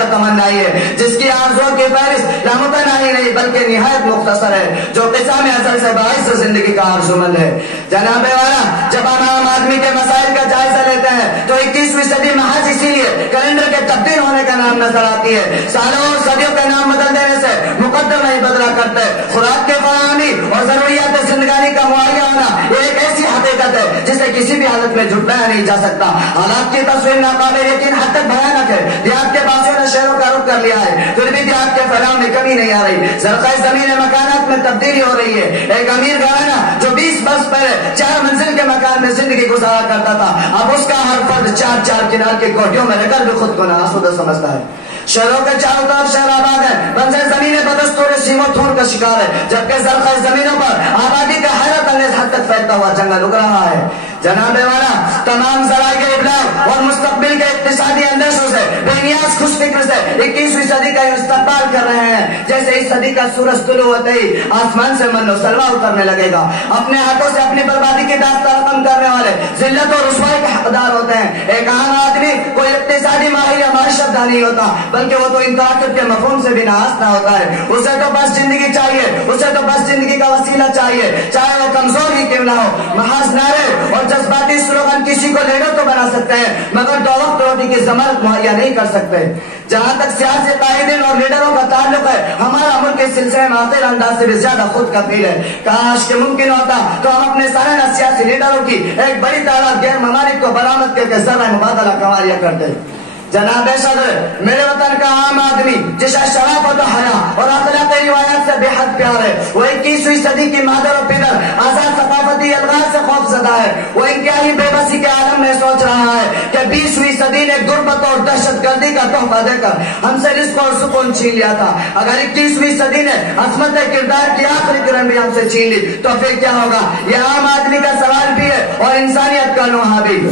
کا تمنائی ہے، جس کی آرزوؤں کی فہرست لامتناہی نہیں بلکہ نہایت مختصر ہے، جو قسم ازل سے باعث زندگی کا آرزومند ہے۔ جناب والا، جب ہم عام آدمی کے مسائل کا جائزہ لیتے ہیں تو 21ویں صدی محض اسی لیے کیلنڈر کے تبدیل ہونے کا نام نظر آتی ہے۔ سالوں اور صدیوں کے نام بدل دینے سے مقدر نہیں بدلا کرتے۔ خوراک کے فراہمی اور ضروریات زندگانی کا مہیا ہونا یہ ایک ایسی حقیقت ہے جسے کسی بھی حالت میں جھٹلایا نہیں جا سکتا۔ حالات کی تصویر ناقابل یقین حد تک بھیانک ہے۔ دیہات کے باسیوں نے شہروں کا رخ کر لیا ہے، پھر بھی دیہات کے پھیلاؤ میں کمی نہیں آ رہی۔ زرخیز زمین مکانات میں تبدیلی ہو رہی ہے۔ ایک امیر گھرانہ جو 20 برس پہلے 4 منزل کے مکان میں زندگی گزارا کرتا تھا، اب اس کا ہر فرد 4 کنار کی کوٹھیوں میں رہ کر بھی خود کو ناآسودہ سمجھتا ہے۔ شہروں کے چاروں طرف شہر آباد ہے، بنجر زمینیں بدستور سیم و تھور کا شکار ہے، جبکہ زرخیز زمینوں پر آبادی کا حیرت انگیز حد تک پھیلتا ہوا جنگل اگ رہا ہے۔ جناب والا، تمام ذرائع کے ابلاغ اور مستقبل کے اقتصادی اندیشوں سے بے نیاز خوش فکر سے 21ویں صدی کا استقبال کر رہے ہیں، جیسے اس صدی کا سورج طلوع ہوتے ہی آسمان سے من و سلوا اترنے لگے گا۔ اپنے ہاتھوں سے اپنی بربادی کی داستان رقم کرنے والے ذلت اور رسوائی کے حقدار ہوتے ہیں۔ ایک عام آدمی کوئی اقتصادی ماہر یا معیشت داں نہیں ہوتا، بلکہ وہ تو انتراکت کے مفہوم سے بھی ناآشنا ہوتا ہے۔ اسے تو بس زندگی چاہیے، اسے تو بس زندگی کا وسیلہ چاہیے، چاہے وہ کمزور ہی کیوں نہ ہو۔ محض نعرے اور جذباتی سلوگن کسی کو لیڈر تو بنا سکتے ہیں، مگر دو وقت روٹی کی ضمانت مہیا نہیں کر سکتے۔ جہاں تک سیاسی قائدین اور لیڈروں کا تعلق ہے، ہمارا ملک اس سلسلے میں آخر انداز سے بھی زیادہ خود کفیل ہے۔ کاش کہ ممکن ہوتا تو ہم اپنے سالانہ سیاسی لیڈروں کی ایک بڑی تعداد غیر ممالک کو برآمد کر کے ذرائع مبادلہ کمالیا کرتے۔ جناب صدر، میرے وطن کا عام آدمی جسے شرافت و حیا اور اخلاقی روایات سے بے حد پیار ہے، وہ 21ویں صدی کی مادر و پدر آزاد ثقافتی الغاز سے خوف زدہ ہے۔ وہ انتہائی بے بسی کے عالم میں سوچ رہا ہے کہ 20ویں صدی نے غربت اور دہشت گردی کا تحفہ دے کر ہم سے رزق اور سکون چھین لیا تھا۔ اگر 21ویں صدی نے عظمت کردار کی آخری کرن بھی ہم سے چھین لی تو پھر کیا ہوگا؟ یہ عام آدمی کا سوال بھی ہے اور انسانیت کا نوحہ بھی۔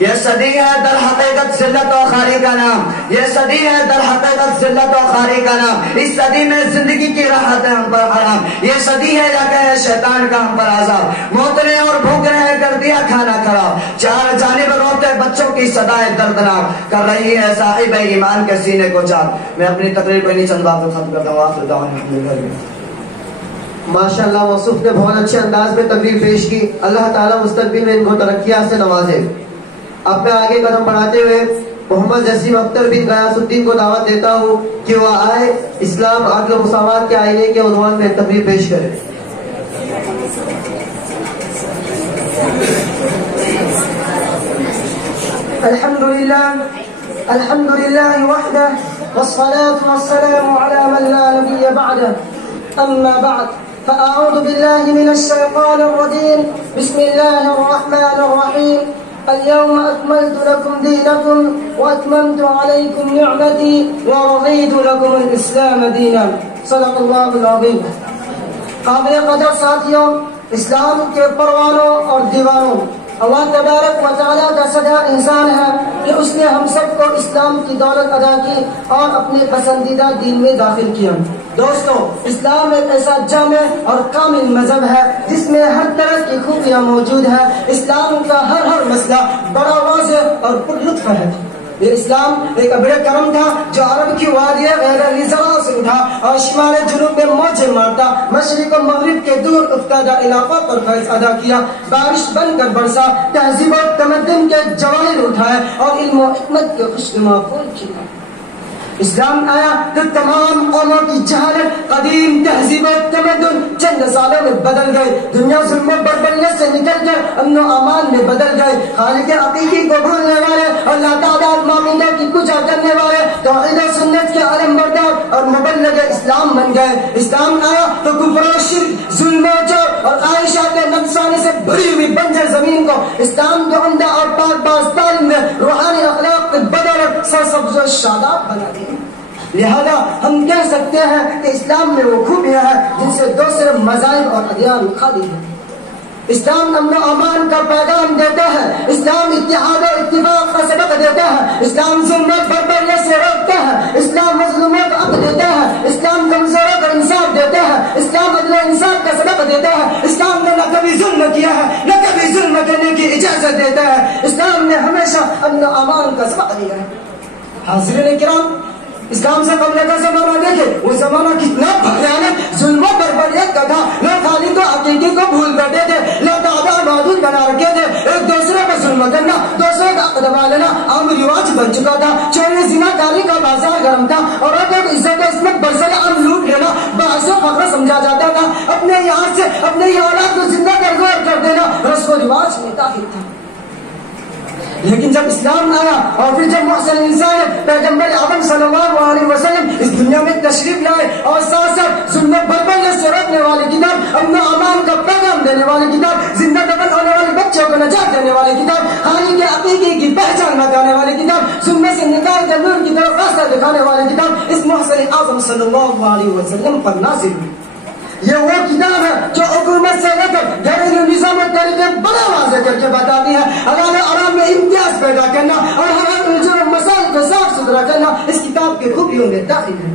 یہ صدی ہے در حقیقت ذلت و خواری کا نام، یہ صدی ہے در حقیقت ذلت و خواری کا نام۔ اس صدی میں زندگی کی راحت ہے ہم پر حرام، یہ صدی ہے یا کہ شیطان کا ہم پر عذاب۔ موتنے اور بھوک رہے کر دیا کھانا خراب، چار جانب روتے بچوں کی صدائے دردناک کر رہی ہے صاحب ایمان کے سینے کو چاک۔ میں اپنی تقریر کو انہی چند باتوں ختم کرتا ہوں۔ آخر دعوانا ماشاءاللہ، موصوف نے بہت اچھے انداز میں تقریر پیش کی۔ اللہ تعالیٰ مستقبل میں ان کو ترقیات سے نوازے۔ اب میں آگے قدم بڑھاتے ہوئے محمد جسیم اختر بن غیاث الدین کو دعوت دیتا ہوں کہ وہ آئے اسلام عدل و مساوات کے آئینے کے عنوان میں تقریر پیش کرے۔ الحمدللہ وحدہ والصلاة والسلام علی من لا نبی بعدہ، اما بعد فاعوذ باللہ من الشیطان الرجیم، بسم اللہ الرحمن الرحیم۔ اليوم أكملت لكم دينكم وأتممت عليكم نعمتي ورضيت لكم الإسلام دينا۔ صدق الله العظيم۔ قابل قدر ساتھیوں، اسلام کے پروانوں اور دیوانوں، اللہ تبارک و تعالیٰ کا سدا احسان ہے کہ اس نے ہم سب کو اسلام کی دولت ادا کی اور اپنے پسندیدہ دین میں داخل کیا۔ دوستو، اسلام ایک ایسا جامع اور کامل مذہب ہے جس میں ہر طرح کی خوبیاں موجود ہیں۔ اسلام کا ہر مسئلہ بڑا واضح اور پر لطف ہے۔ یہ اسلام ایک ابر کرم تھا جو عرب کی وادی غیر زرا سے اٹھا اور شمال جنوب میں موجیں مارتا، مشرق و مغرب کے دور افتادہ علاقوں پر فیض ادا کیا، بارش بن کر برسا، تہذیب و تمدن کے جواہر اٹھائے اور علم و حکمت کے خوشنما پھول کھلا۔ اسلام آیا تو تمام قوموں کی جہالت، قدیم تہذیب و تمدن چند سالوں میں بدل گئے۔ دنیا ظلم و بربریت سے نکل کر امن و امان میں بدل گئے۔ خالق حقیقی کو بھولنے والے اور لاتعداد معبودوں کی پوجا کرنے والے توحید و سنت کے علم بردار اور مبلغ اسلام بن گئے۔ اسلام آیا تو کفر و شرک، ظلم و جور اور خواہشات نفسانی سے بھری ہوئی بنجر زمین کو اسلام کے عمدہ اور پاک باز تعلیم میں روحانی اخلاق کی بدولت سرسبز و شاداب بنا دیا۔ لہذا ہم کہہ سکتے ہیں کہ اسلام میں وہ خوبیاں ہیں جن سے دوسرے مذاہب اور ادیان خالی ہیں۔ اسلام امن و امان کا پیغام دیتا ہے، اسلام اتحاد و اتفاق کا سبق دیتا ہے، اسلام ظلم و بربریت سے روکتا ہے، اسلام مظلوموں کو حق دیتا ہے، اسلام کمزوروں کو انصاف دیتا ہے، اسلام عدل و انصاف کا سبق دیتا ہے، اسلام نے نہ کبھی ظلم کیا ہے نہ کبھی ظلم کرنے کی اجازت دیتا ہے، اسلام نے ہمیشہ امن و امان کا سبق دیا ہے۔ حاضرین کرام، اسلام سے قبل کا زمانہ دیکھے، وہ زمانہ کتنا بھیانک ظلم و بربریت کا تھا. لوگ خالق و حقیقی کو بھول بیٹھے تھے، لوگ تعداد معدود بنا رکھے تھے، ایک دوسرے پر ظلم کرنا، دوسرے کا حق دبا لینا عام رواج بن چکا تھا. چوری زنا کاری کا بازار گرم تھا، اور عزت و عصمت برسر عام لوٹ لینا باعث فخر سمجھا جاتا تھا. اپنے یہاں سے اپنے یہ اولاد کو زندہ درگور کر دینا رسم و رواج میں داخل تھا. لیکن جب اسلام آیا اور پھر جب محسن انسان پیغمبر اعظم صلی اللہ علیہ وسلم اس دنیا میں تشریف لائے اور ساتھ ساتھ سنت بربریت سے روکنے والی کتاب، امن و امان کا پیغام دینے والی کتاب، زندہ دفن ہونے والے بچوں کو نجات دینے والی کتاب، خالق کے عقیقے کی پہچان بتانے والی کتاب، سنت سے نکال کر نور کی طرف راستہ دکھانے والی کتاب اس محسن اعظم صلی اللہ علیہ وسلم پر نازل ہوئی. یہ وہ کتاب ہے جو حکومت سے لے کر گھریلو نظام و طریقے بڑا واضح کر کے بتاتی ہے. حلال حرام میں امتیاز پیدا کرنا اور حلال جرم مسائل کو صاف ستھرا کرنا اس کتاب کی خوبیوں میں داخل ہے.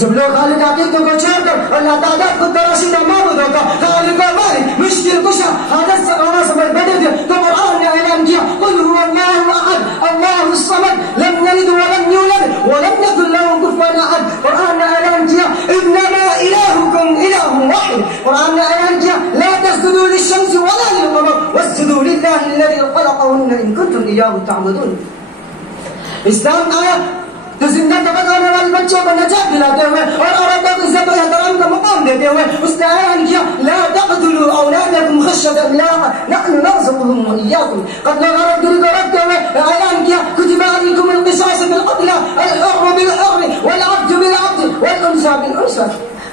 جب لوگ خالق حقیقت کو چھوڑ کر اللہ تعالیٰ کو تراشیدہ معبودوں کا خالق و مالک مشکل کشا حاجت سے آنا سمجھ بیٹھے تھے تو قرآن نے اعلان کیا قل هو اللہ احد اللہ الصمد لم یلد ولم یولد ولم یکن له کفوا احد. قرآن نے اعلان کیا انما الہکم الہ واحد. قرآن نے اعلان کیا لا تسجدوا للشمس ولا للقمر واسجدوا للہ الذی خلقهن ان کنتم ایاہ تعبدون. اسلام آیا تو زندہ دفن ہونے والے بچوں کو نجات دلاتے ہوئے اور عورتوں کو عزت و احترام کا مقام دیتے ہوئے اس نے اعلان کیا لا تقتلوا اولادکم خشیۃ املاق نحن نرزقهم واياکم. قتل و غارت کو رکھتے ہوئے اعلان کیا کتب علیکم القصاص بالقتل الحر بالحر والعبد بالعبد والانثى بالانثى.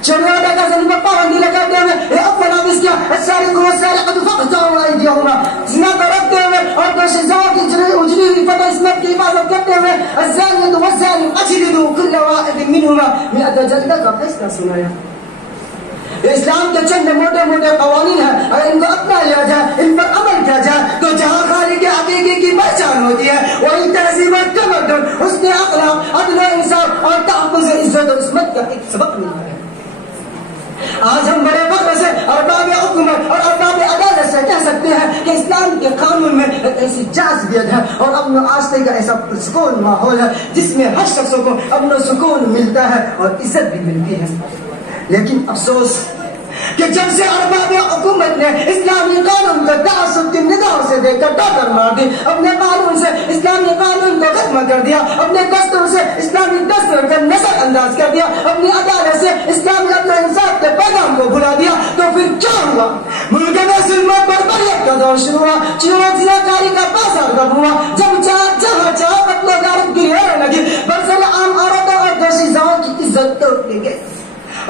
شریعت کا ظلم پر پابندی لگاتے ہوئے اپنا نافذ کیا السارق والسارقۃ فاقطعوا ایدیہما. زنا کو رکھتے ہوئے اور دوشیزوں کی اجری ہوئی فتح عصمت کی حفاظت کرتے ہوئے الزانیۃ والزانی اجلدوا كل واحد منهما 100 جلدہ کا فیصلہ سنایا. اسلام کے چند موٹے موٹے قوانین ہیں، اگر ان کو اپنا لیا جائے ان پر عمل کیا جائے تو جہاں خالق حقیقی کی پہچان ہوتی ہے وہی تہذیب و تمدن، حسن اخلاق، عدل و انصاف اور تحفظ عزت و عصمت کا ایک سبق ملتا ہے. آج ہم بڑے فخر سے ارباب حکومت اور ارباب عدالت سے کہہ سکتے ہیں کہ اسلام کے قانون میں ایک ایسی جاذبیت ہے اور امن و آستے کا ایسا سکون ماحول ہے جس میں ہر شخص کو امن و سکون ملتا ہے اور عزت بھی ملتی ہے. لیکن افسوس کہ جب سے ارباب حکومت نے اسلامی قانون کو تعصب کی نگاہوں سے دیکھ کر ٹاکر مار دی، اپنے قانون سے اسلامی قانون کو ختم کر دیا، اپنے دستور سے اسلامی دستور کا نظر انداز کر دیا، اپنی عدالت سے اسلامی عدل و انصاف کے پیغام کو بھلا دیا، تو پھر کیا ہوا؟ ملک میں ظلم و بربریت کا دور شروع ہوا، چور زناکاری کا بازار گرم ہوا، جب جہاں چاہا قتل و غارت کی لہر لگی، برسر عام عورتوں اور دوشیزاؤں کی عزت توڑ دی گئی.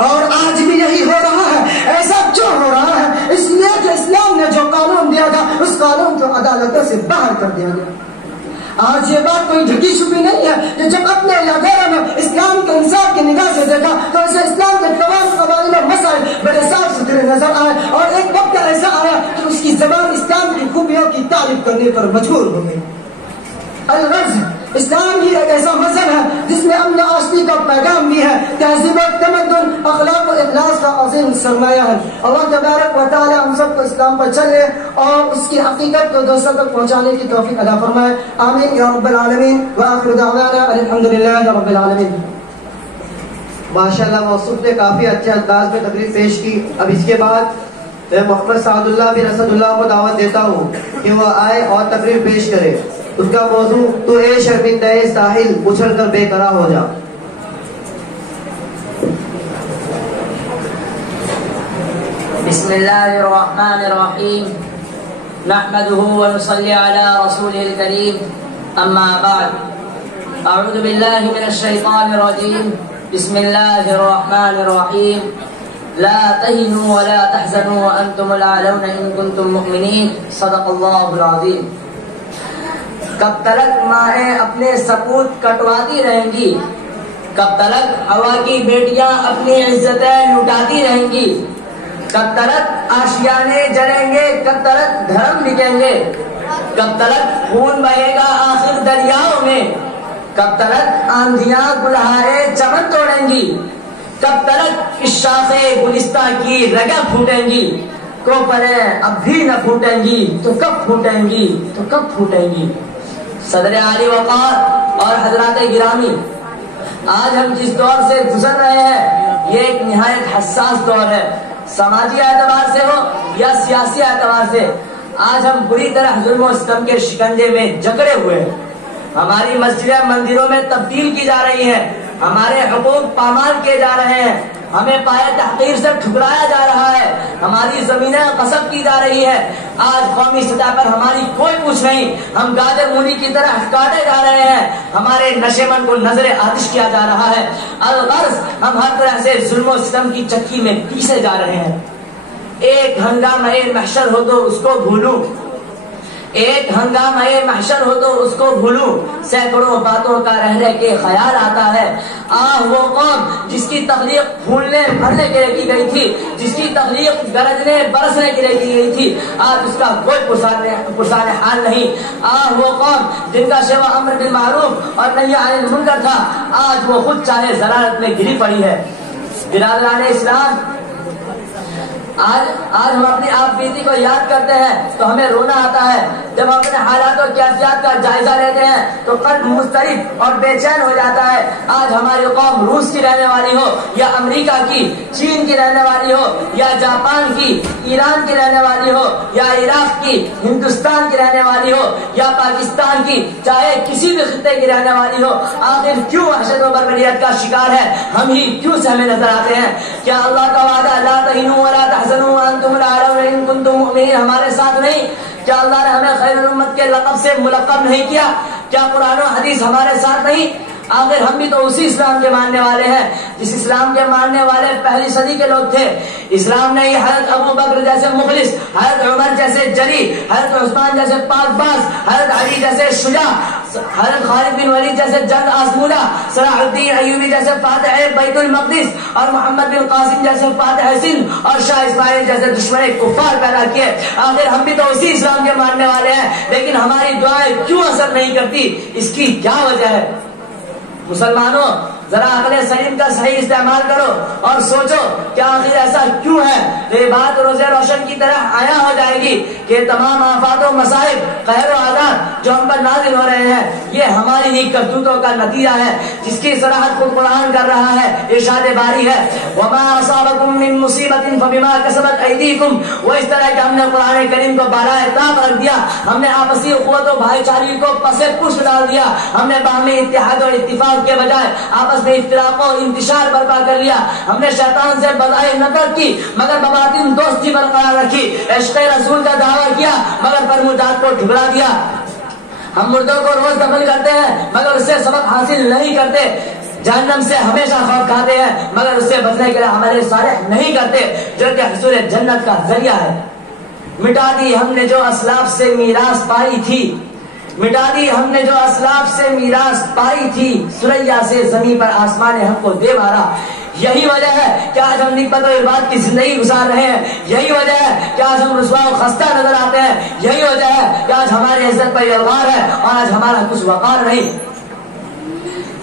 اور آج بھی یہی ہو رہا ہے. ایسا کیوں ہو رہا ہے؟ اس لیے کہ اسلام نے جو قانون دیا تھا اس قانون کو عدالتوں سے باہر کر دیا گیا. آج یہ بات کوئی ڈھکی چھپی نہیں ہے کہ جب اپنے علاقے میں اسلام کے انصاف کی نگاہ سے دیکھا تو اسے اسلام کے تمام قوانین اور مسائل بڑے صاف ستھرے نظر آئے اور ایک وقت ایسا آیا کہ اس کی زبان اسلام کی خوبیوں کی تعریف کرنے پر مجبور ہو گئی. الغرض اسلام ہی ایک ایسا مذہب ہے جس میں امن آستی کا پیغام بھی ہے، تہذیب و تمدن، اخلاق و اخلاص کا عظیم سرمایہ ہے. اللہ تبارک و تعالی ہم سب کو اسلام پر چلے اور اس کی حقیقت کو دوسروں تک پہنچانے کی توفیق عطا فرمائے. آمین یا رب العالمین. وآخر دعوانا الحمدللہ رب العالمین. ماشاءاللہ موصوف نے کافی اچھے انداز میں تقریر پیش کی. اب اس کے بعد میں محمد سعد اللہ بن اسد اللہ کو دعوت دیتا ہوں کہ وہ آئے اور تقریر پیش کرے. اس کا موضوع تو اے شرمندہ ساحل اچھل کر بے قرار ہو جا. بسم اللہ الرحمن الرحیم نحمده ونصلي على رسوله الكريم اما بعد اعوذ باللہ من الشیطان الرجیم بسم اللہ الرحمن الرحیم لا تهنوا ولا تحزنوا وانتم الاعلون ان كنتم مؤمنین. صدق اللہ العظیم. کب تلک مائیں اپنے سپوت کٹواتی رہیں گی، کب تلک ہوا کی بیٹیاں اپنی عزتیں لٹاتی رہیں گی، کب تلک آشیانے جلیں گے، کب تلک دھرم بکیں گے، کب تلک خون بہے گا آخر دریاؤں میں، کب تلک آندھیاں گلہارے چمن توڑیں گی، کب تلک اس شاخ گلستہ کی رگیں پھوٹیں گی، کو پرے اب بھی نہ پھوٹیں گی تو کب پھوٹیں گی، تو کب پھوٹیں گی. صدر عالی وقار اور حضرات گرامی، آج ہم جس دور سے گزر رہے ہیں یہ ایک نہایت حساس دور ہے، سماجی اعتبار سے ہو یا سیاسی اعتبار سے۔ آج ہم بری طرح ظلم و ستم کے شکنجے میں جکڑے ہوئے ہیں۔ ہماری مسجدیں مندروں میں تبدیل کی جا رہی ہیں، ہمارے حقوق پامال کیے جا رہے ہیں، ہمیں پائے تحقیر سے ٹھکرایا جا رہا ہے، ہماری زمینیں غصب کی جا رہی ہے۔ آج قومی سطح پر ہماری کوئی پوچھ نہیں، ہم گاجر مولی کی طرح کاٹے جا رہے ہیں، ہمارے نشے من کو نظر آتش کیا جا رہا ہے۔ الغرض ہم ہر طرح سے ظلم و ستم کی چکی میں پیسے جا رہے ہیں۔ ایک ہنگامہ محشر ہو تو اس کو بھولوں، ایک ہنگامہ محشر ہو تو اس کو بھولوں، سینکڑوں باتوں کا رہنے کے خیال آتا ہے۔ آہ وہ قوم جس کی تخلیق پھولنے بھرنے کے لیے کی گئی تھی، جس کی تخلیق گرجنے برسنے کے لیے کی گئی تھی، آج اس کا کوئی پرسان حال نہیں۔ آہ وہ قوم جن کا شیوا امر بالمعروف اور نہی عن المنکر تھا، آج وہ خود چاہے ضلالت میں گری پڑی ہے۔ برادران اسلام، آج ہم اپنی آپ بیتی کو یاد کرتے ہیں تو ہمیں رونا آتا ہے۔ جب ہم اپنے حالات اور کیفیات کا جائزہ لیتے ہیں تو قلب مضطرب اور بے چین ہو جاتا ہے۔ آج ہماری قوم روس کی رہنے والی ہو یا امریکہ کی، چین کی رہنے والی ہو یا جاپان کی، ایران کی رہنے والی ہو یا عراق کی، ہندوستان کی رہنے والی ہو یا پاکستان کی، چاہے کسی بھی خطے کی رہنے والی ہو، آخر کیوں وحشت و بربریت کا شکار ہے؟ ہم ہی کیوں سہمے نظر آتے ہیں؟ کیا اللہ کا وعدہ لا تہنوا ولا تحزنوا وانتم الاعلون ان کنتم مؤمنین ہمارے ساتھ نہیں؟ کیا اللہ نے ہمیں خیر الامت کے لقب سے ملقب نہیں کیا؟ کیا قرآن و حدیث ہمارے ساتھ نہیں؟ آخر ہم بھی تو اسی اسلام کے ماننے والے ہیں جس اسلام کے ماننے والے پہلی صدی کے لوگ تھے۔ اسلام نے حضرت ابو بکر جیسے مخلص، حضرت عمر جیسے جری، حضرت عثمان جیسے پاک باز، حضرت علی جیسے شجاع، حضرت خالد بن ولید جیسے جنگ آزمودہ، صلاح الدین ایوبی جیسے فاتح بیت المقدس، اور محمد بن قاسم جیسے فاتح سندھ، اور شاہ اسماعیل جیسے دشمن کفار پیدا کیے۔ آخر ہم بھی تو اسی اسلام کے ماننے والے ہیں، لیکن ہماری دعائیں کیوں اثر نہیں کرتی؟ اس کی کیا وجہ ہے؟ مسلمانوں، ذرا عقل سلیم کا صحیح استعمال کرو اور سوچو کہ آخر ایسا کیوں ہے؟ تو یہ بات روزے روشن کی طرح عیاں ہو جائے گی کہ تمام آفات و مصائب، قہر و عذاب جو ہم پر نازل ہو رہے ہیں یہ ہماری ہی کرتوتوں کا نتیجہ ہے، جس کی صراحت خود قرآن کر رہا ہے۔ ارشاد باری ہے وما اصابکم من مصیبت فبما کسبت ایدیکم، وہ اس طرح کہ ہم نے قرآن کریم کو بالائے طاق رکھ دیا، ہم نے آپسی اخوت و بھائی چارگی کو پس پشت ڈال دیا، ہم نے باہمی اتحاد اور اتفاق کے بجائے آپس میں افتراق و انتشار برپا کر لیا، ہم نے شیطان سے بظاہر نفرت کی مگر بباطن دوستی برقرار رکھی، عشق رسول کا دعویٰ کیا مگر فرمودات کو ٹھکرا دیا، ہم مردوں کو روز دفن کرتے ہیں مگر اس سے سبق حاصل نہیں کرتے، جہنم سے ہمیشہ خوف کھاتے ہیں مگر اس سے بچنے کے لیے عمل صالح نہیں کرتے جو کہ حصول جنت کا ذریعہ ہے۔ مٹا دی ہم نے جو اسلاف سے میراث پائی تھی، مٹا دی ہم نے جو اسلاف سے میراث پائی تھی، سریا سے زمین پر آسمان ہم کو دے مارا۔ یہی وجہ ہے کہ آج ہم نکبت و عبادت کی زندگی گزار رہے ہیں، یہی وجہ ہے کہ آج ہم رسوا و خستہ نظر آتے ہیں، یہی وجہ ہے کہ آج ہماری عزت پر یلغار ہے اور آج ہمارا کچھ وقار نہیں۔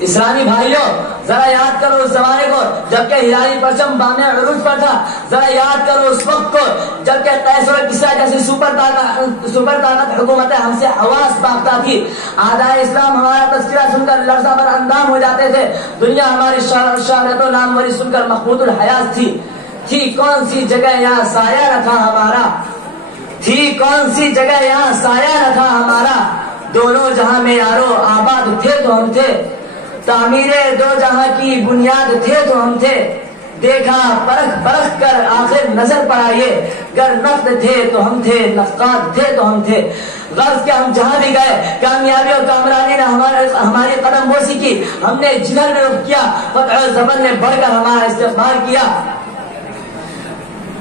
اسلامی بھائیوں، ذرا یاد کرو اس زمانے کو جبکہ ہلالی پرچم بام عروج پر تھا، ذرا یاد کرو اس وقت کو جبکہ قیصر و کسریٰ جیسی سپر طاقت حکومتیں ہم سے حواس باختہ تھی، اعدائے اسلام ہمارا تذکرہ سن کر لرزہ بر اندام ہو جاتے تھے، دنیا ہماری شہرت و ناموری سن کر مخبوط الحیات تھی کون سی جگہ یہاں سایہ نہ تھا ہمارا، تھی کون سی جگہ یہاں سایہ نہ تھا ہمارا، دونوں جہاں میں یارو آباد تھے تو ہم تھے، تعمیر دو جہاں کی بنیاد تھے تو ہم تھے، دیکھا پرکھ کر آخر نظر پڑا یہ، گر نقد تھے تو ہم تھے، نقاد تھے تو ہم تھے، غرض کہ ہم جہاں بھی گئے کامیابی اور کامرانی نے ہماری قدم بوسی کی، ہم نے جگر میں رخ کیا، فتح زبر نے بڑھ کر ہمارا استقبال کیا۔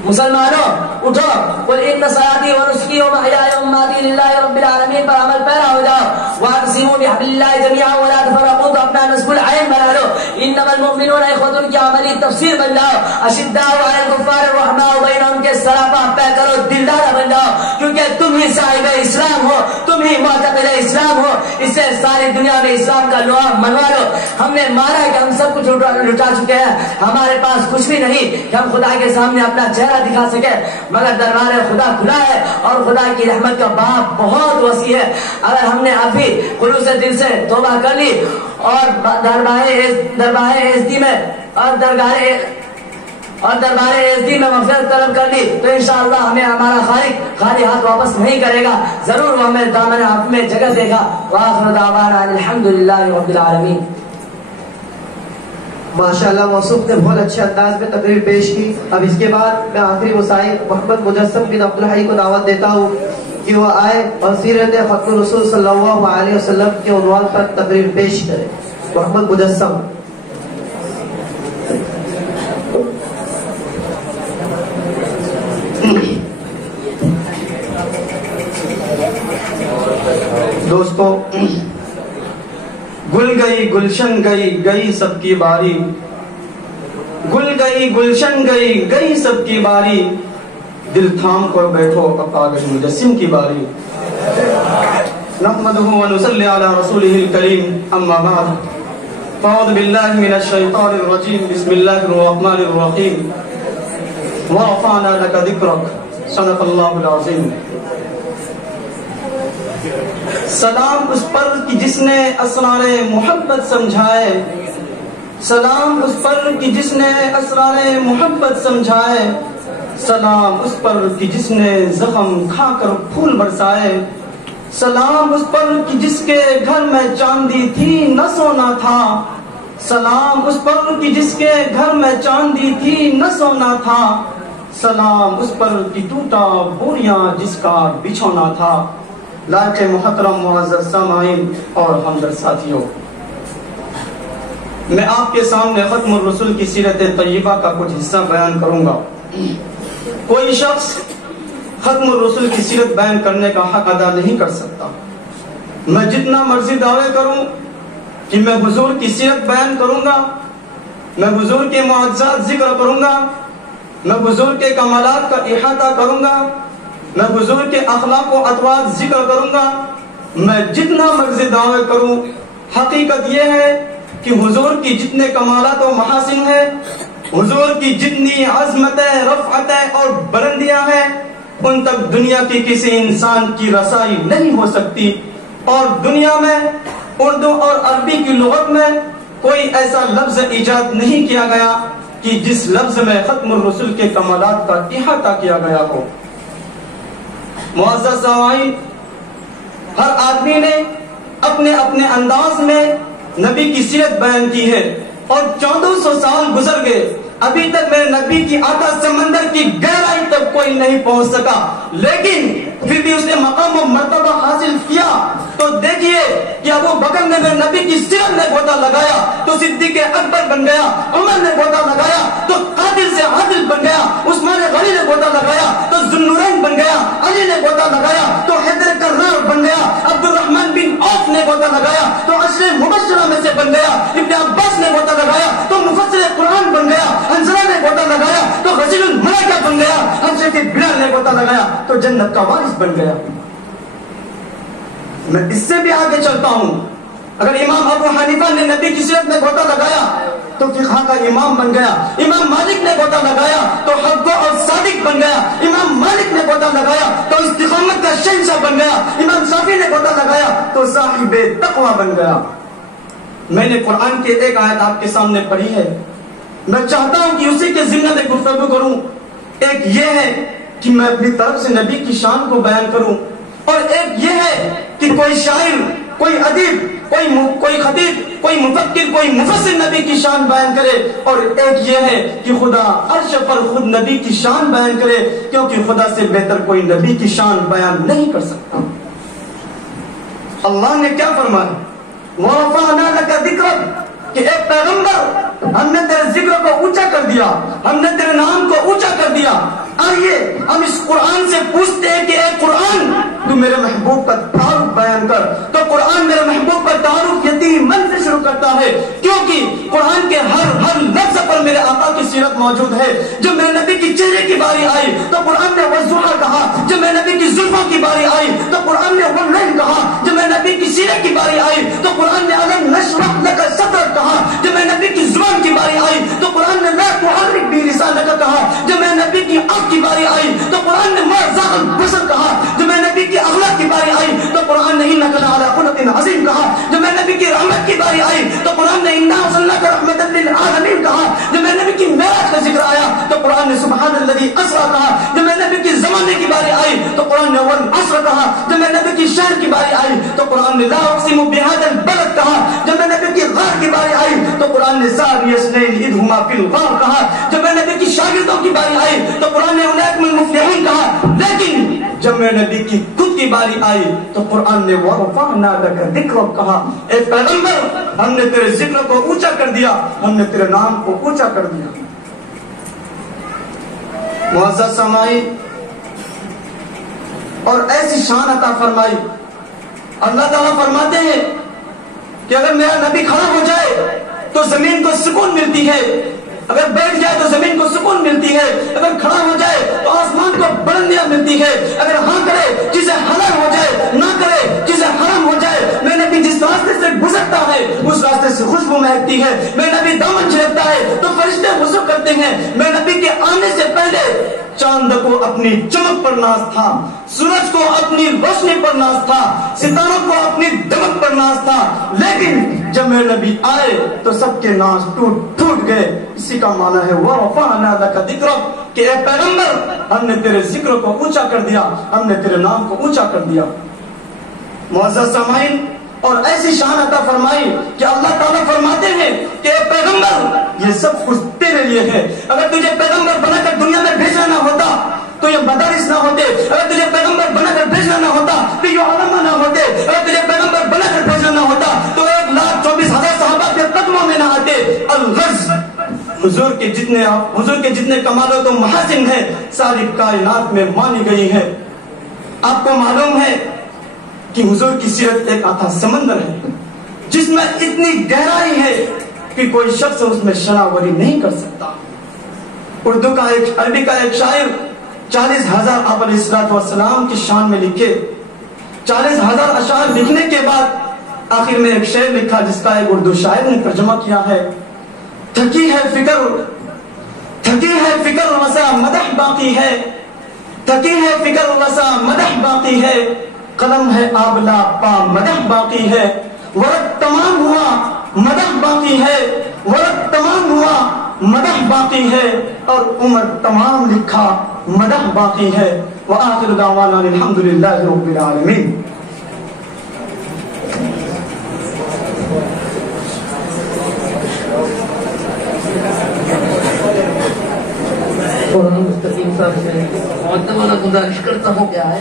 مسلمانوں اٹھو، قل ان صلاتي ونسكي ومحياي ومماتي لله رب العالمین پر عمل پیرا ہو جاؤ، واعتصموا بحبل الله جميعا ولا تفرقوا، تو اپنا نصب العین بنا لو، انما المؤمنون اخوة کی عملی تفسیر بن جاؤ، اشداء علی الکفار رحماء بینہم کے سراپا پہ کرو، دلدار بن جاؤ، کیونکہ تم ہی صاحب اسلام ہو، تم ہی معتقد اسلام ہو، اس سے ساری دنیا میں اسلام کا لوا منوا لو۔ ہم نے مانا کہ ہم سب کچھ لٹا چکے ہیں، ہمارے پاس کچھ بھی نہیں کہ ہم خدا کے سامنے اپنا چہرہ دکھا سکے، مگر دربار خدا کھلا ہے اور خدا کی رحمت کا باب بہت وسیع ہے۔ اگر ہم نے ابھی خلوص دل سے توبہ کر لی اور دربار ایزدی میں دربار ایزدی میں مغفرت طلب کر لی تو انشاءاللہ ہمیں ہمارا خالق خالی ہاتھ واپس نہیں کرے گا، ضرور وہ ہمیں دامن آپ میں جگہ دے گا۔ وآخر دعوانا الحمدللہ رب العالمین۔ ماشاءاللہ موصوف نے بہت اچھے انداز میں تقریر پیش کی۔ اب اس کے بعد میں آخری مسائل محمد مجسم بن عبدالحی کو دعوت دیتا ہوں کہ وہ آئے اور سیرت ختم الرسول صلی اللہ علیہ وسلم کے عنوان پر تقریر پیش کرے۔ محمد مجسم۔ دوستو، گل گئی گلشن گئی گئی سب کی باری، گل گئی گلشن گئی گئی سب کی باری، دل تھام کر بیٹھو اب کاغذ مجسم کی باری۔ نحمدہ ونصلی علی رسولہ الکریم، اما بعد فاعوذ باللہ من الشیطان الرجیم، بسم اللہ الرحمن الرحیم۔ ورفعنا لک ذکرک، صدق اللہ العظیم۔ سلام اس پر کہ جس نے اسرار محبت سمجھائے، سلام اس پر کہ جس نے اسرار محبت سمجھائے، سلام اس پر کہ جس نے زخم کھا کر پھول برسائے، سلام اس پر کہ جس کے گھر میں چاندی تھی نہ سونا تھا، سلام اس پر کہ جس کے گھر میں چاندی تھی نہ سونا تھا، سلام اس پر کہ ٹوٹا بوریاں جس کا بچھونا تھا۔ لائق محترم معزز سامعین اور ہمدرد ساتھیوں، میں آپ کے سامنے ختم الرسول کی سیرت طیبہ کا کچھ حصہ بیان کروں گا۔ کوئی شخص ختم الرسول کی سیرت بیان کرنے کا حق ادا نہیں کر سکتا۔ میں جتنا مرضی دعوے کروں کہ میں حضور کی سیرت بیان کروں گا، میں حضور کے معجزات ذکر کروں گا، میں حضور کے کمالات کا احاطہ کروں گا، میں حضور کے اخلاق و اطوار ذکر کروں گا، میں جتنا مرضی دعوے کروں، حقیقت یہ ہے کہ حضور کی جتنے کمالات و محاسن ہیں، حضور کی جتنی عظمتیں، رفعتیں اور بلندیاں ہیں، ان تک دنیا کی کسی انسان کی رسائی نہیں ہو سکتی۔ اور دنیا میں اردو اور عربی کی لغت میں کوئی ایسا لفظ ایجاد نہیں کیا گیا کہ جس لفظ میں ختم الرسول کے کمالات کا احاطہ کیا گیا ہو۔ معزز سامعین، ہر آدمی نے اپنے اپنے انداز میں نبی کی سیرت بیان کی ہے، اور 1400 سال گزر گئے، ابھی تک میرے نبی کی آتش سمندر کی گہرائی تک کوئی نہیں پہنچ سکا، لیکن پھر بھی اس نے مقام و مرتبہ حاصل کیا۔ تو دیکھیے کہ ابو بکر نے میرے نبی کی سیرت میں گوتا لگایا تو صدیق اکبر بن گیا، عمر نے گوتا لگایا تو قاتل سے عادل بن گیا، عثمان غنی نے گوتا لگایا تو ذوالنورین بن گیا، علی نے گوتا لگایا تو حیدر کرار بن گیا، عبد الرحمن بن عوف نے گوتا لگایا تو عشر مبشرہ میں سے بن گیا، ابن عباس نے گوتا لگایا تو مفسر قرآن بن گیا، حنظلہ نے گوتا لگایا تو غزل الملائکہ بن گیا، حضرت بلال نے گوتا لگایا تو جنت کا وارث بن گیا۔ میں اس سے بھی آگے چلتا ہوں، اگر امام ابو حنیفہ نے نبی کی سیرت میں گوتا لگایا تو فقہ کا امام بن گیا، امام مالک نے گوتا لگایا تو حق اور صادق بن گیا، امام مالک نے گوتا لگایا تو استقامت کا شہنشاہ بن گیا، امام شافعی نے گوتا لگایا تو صاحب تقوی بن گیا۔ میں نے قرآن کی ایک آیت آپ کے سامنے پڑھی ہے، میں چاہتا ہوں کہ اسی کے ضمن میں گفتگو کروں۔ ایک یہ ہے کہ میں اپنی طرف سے نبی کی شان کو بیان کروں، اور ایک یہ ہے کہ کوئی شاعر، کوئی ادیب، کوئی خطیب، کوئی مفکر، کوئی مفسر نبی کی شان بیان کرے، اور ایک یہ ہے کہ خدا عرش پر خود نبی کی شان بیان کرے، کیونکہ خدا سے بہتر کوئی نبی کی شان بیان نہیں کر سکتا۔ اللہ نے کیا فرمایا؟ وَرَفَعْنَا لَكَ ذِكْرَكَ، کہ اے پیغمبر ہم نے تیرے ذکر کو اونچا کر دیا، ہم نے تیرے نام کو اونچا کر دیا۔ آئیے ہم اس قرآن سے پوچھتے ہیں کہ اے قرآن تو میرے محبوب کا تعارف بیان کر، تو قرآن میرے محبوب کا تعارف یتیمن سے شروع کرتا ہے، کیونکہ قرآن کے ہر لفظ پر میرے آقا کی سیرت موجود ہے۔ جب میرے نبی کی چہرے کی باری آئی تو قرآن نے والضحیٰ کہا، جب میرے نبی کی زلفوں کی باری آئی تو قرآن نے واللیل کہا، جب میرے نبی کی سیرت کی باری آئی تو قرآن نے الم نشرح لک صدرک کہا، جب میرے نبی کی زبان زبان کی باری آئی تو قرآن نے لا تحرک بھی لسانک کہا. جب میں نبی کی آنکھ کی باری آئی تو قرآن نے ما زاغ البصر کہا. جب میں نبی کی اخلاق کی باری آئی تو قرآن نے انک لعلی خلق عظیم کہا. جب میں نبی کی رحمت کی باری آئی تو قرآن نے انا ارسلناک رحمۃ للعالمین کہا. جب میں نبی کی معراج کا ذکر آیا تو قرآن نے سبحان الذی اسری کہا. جب میں نبی کی زمانے کی باری آئی تو قرآن نے والعصر کہا. جب میں نبی کی شہر کی باری آئی تو قرآن نے لا اقسم بهذا البلد کہا. جب میں نبی کی غار کی باری آئی تو قرآن نے ثانی اثنین اذ ہما فی الغار کہا. جب میں نبی کی شاگردوں کی باری آئی تو قرآن نے اولئک من المفلحون کہا. لیکن جب میں نبی کی خود کی باری آئی تو قرآن نے ورفعنا لک ذکرک کہا. اے پیغمبر ہم نے تیرے ذکر کو اونچا کر دیا, ہم نے تیرے نام کو اونچا کر دیا. معزز سامعین, اور ایسی شان عطا فرمائی. اللہ تعالیٰ فرماتے ہیں کہ اگر میرا نبی کھڑا ہو جائے تو زمین کو سکون ملتی ہے, اگر بیٹھ جائے تو زمین کو سکون ملتی ہے, اگر کھڑا ہو جائے تو آسمان کو بلندیاں ملتی ہے, اگر ہاں کرے چیزیں حلال ہو جائے, نہ کرے چیزیں حرام ہو جائے. میں نبی جس راستے سے گزرتا ہے اس راستے سے خوشبو مہکتی ہے. میں نبی دامن چھیڑتا ہے تو فرشتے غسل کرتے ہیں. میں نبی کے آنے سے پہلے چاند کو اپنی چمک پر ناز تھا, سورج کو اپنی روشنی پر ناز تھا, ستاروں کو اپنی دمک پر ناز تھا. لیکن جب میرے نبی آئے تو سب کے ناز ٹوٹ گئے. اسی کا معنی ہے وَرَفَعْنَا لَكَ ذِكْرَكَ کہ اے پیغمبر ہم نے تیرے ذکر کو اونچا کر دیا, ہم نے تیرے نام کو اونچا کر دیا. معزز سامعین, اور ایسی شان عطا فرمائی کہ اللہ تعالیٰ فرماتے ہیں کہ اے پیغمبر یہ سب کچھ تیرے لیے ہے. اگر تجھے پیغمبر بنا کر دنیا میں بھیجنا نہ ہوتا تو یہ مدارس نہ ہوتے, اگر تجھے پیغمبر بنا کر بھیجنا نہ ہوتا تو یہ علماء نہ ہوتے, اگر تجھے پیغمبر بنا کر بھیجنا نہ ہوتا تو 1,24,000 صحابہ کے قدموں میں نہ آتے. الغرض حضور کے جتنے کمالات و محاسن ہیں ساری کائنات میں مانی گئی ہے. آپ کو معلوم ہے کہ حضور کی سیرت ایک آتھا سمندر ہے جس میں اتنی گہرائی ہے کہ کوئی شخص اس میں شناوری نہیں کر سکتا. عربی کا ایک شاعر 40,000 آپ علیہ الصلوۃ والسلام کی شان میں لکھے. 40,000 اشعار لکھنے کے بعد آخر میں ایک شعر لکھا جس کا ایک اردو شاعر نے ترجمہ کیا ہے. تھکی ہے فکر وسا مدح باقی ہے, تھکی ہے فکر وسا مدح باقی ہے, قلم ہے آبلا پا مدح باقی ہے, ورق تمام ہوا مدح باقی ہے, ورق تمام ہوا مدح باقی ہے, اور عمر تمام لکھا مدح باقی ہے. وآخر دعوانا الحمدللہ رب العالمین. مستقیم صاحب سے معتمانہ گزارش کرتا ہوں کیا ہے